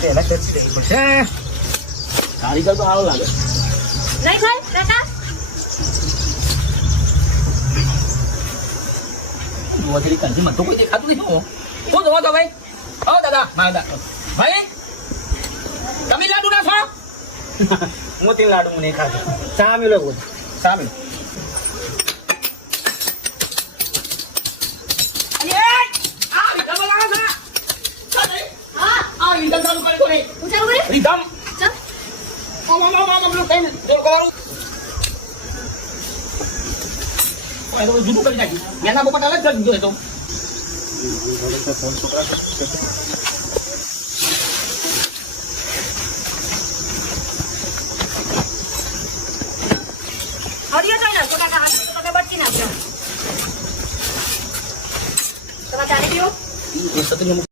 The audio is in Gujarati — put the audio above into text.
પહેલા જ થઈ પડશે કારીગર તો સારો લાગે નહીં ભાઈ કાકા જોવાથી કાંજી મને તો કોઈ દેખાતું નહીં હું કોણ જોવા તો ભાઈ હો દાદા મારા દાદા ભાઈ તમે લાડુ ના છો હું તે લાડુ મને ખાતો ચા મેલો ચા મેલો રીધમ જુદું કરી નાખી એના બાપા અલગ કરી દીધો તો હરિયો થઈ નાખો કાકા હાથ તો તમે બચી નાખજો તમે ચાલી ગયો